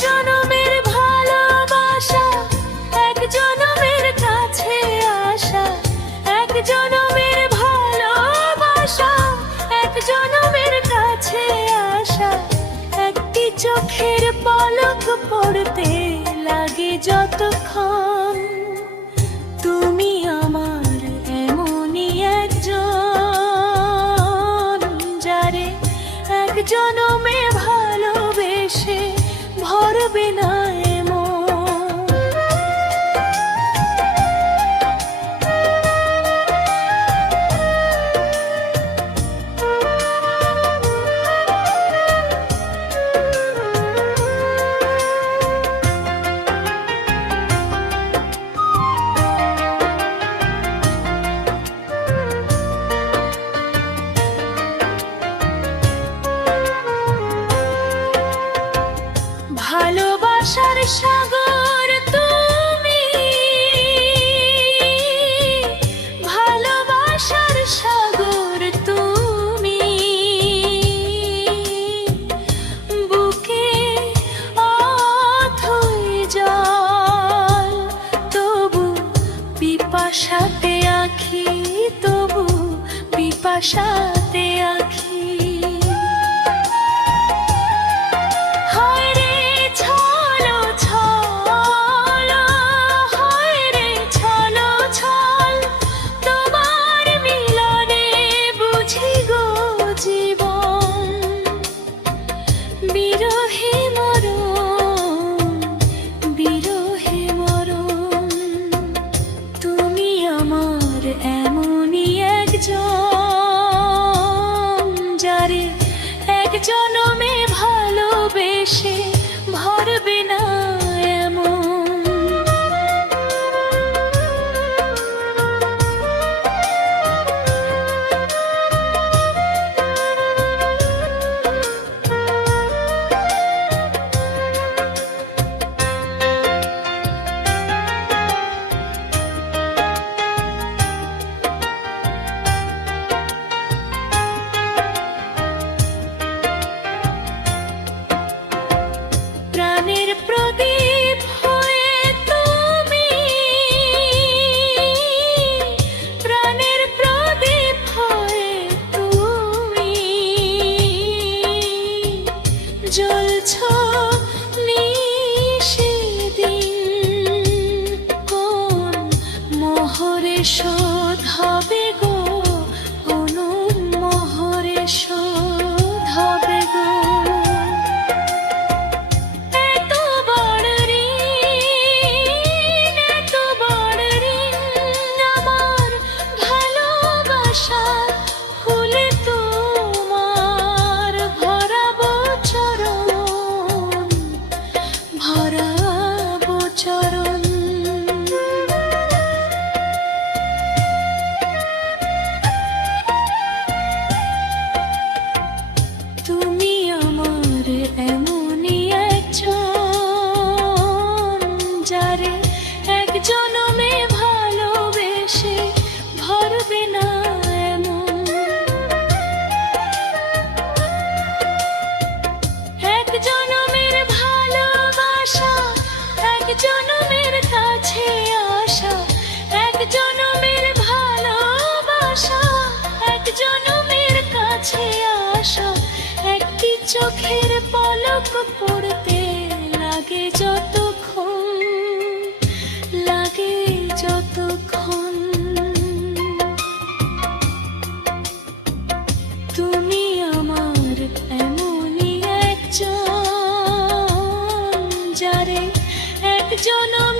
জনমের ভালোবাসা, এক জনমের কাছে আসা, এক জনমের ভালোবাসা, এক জনমের কাছে আসা। একটি চোখের পলক পড়তে লাগে যতক্ষণ, তুমি আমার এমনই একজন, যারে এক জনমে ভালোবেসে ভরবে না ভালোবাসার সাগর তুমি, ভালোবাসার সাগর তুমি। বুকে অথই জল, তবু পিপাসাতে আঁখি, তবু পিপাসাতে আঁখি। এমনই একজন, যারে এক জনমে ভালোবেসে ভরবে না এমন। প্রাণের প্রদীপ হয়ে তুমি, প্রাণের প্রদীপ হয়ে তুমি জ্বলছ নিশিদিন। কোন মোহরে শোধ হবে গো, কোন মোহরে শোধ হবে গো। তুমি আমার এমনই একজন, যারে এক জনমে ভালোবেসে ভরবে না এমন। এক জনমের ভালোবাসা, এক জনমের কাছে আসা, এক জনমের ভালোবাসা, এক জনমের কাছে আসা। একটি চোখের পলক পড়তে লাগে যতক্ষণ, লাগে যতক্ষণ। তুমি আমার এমনই একজন, যারে এক জনম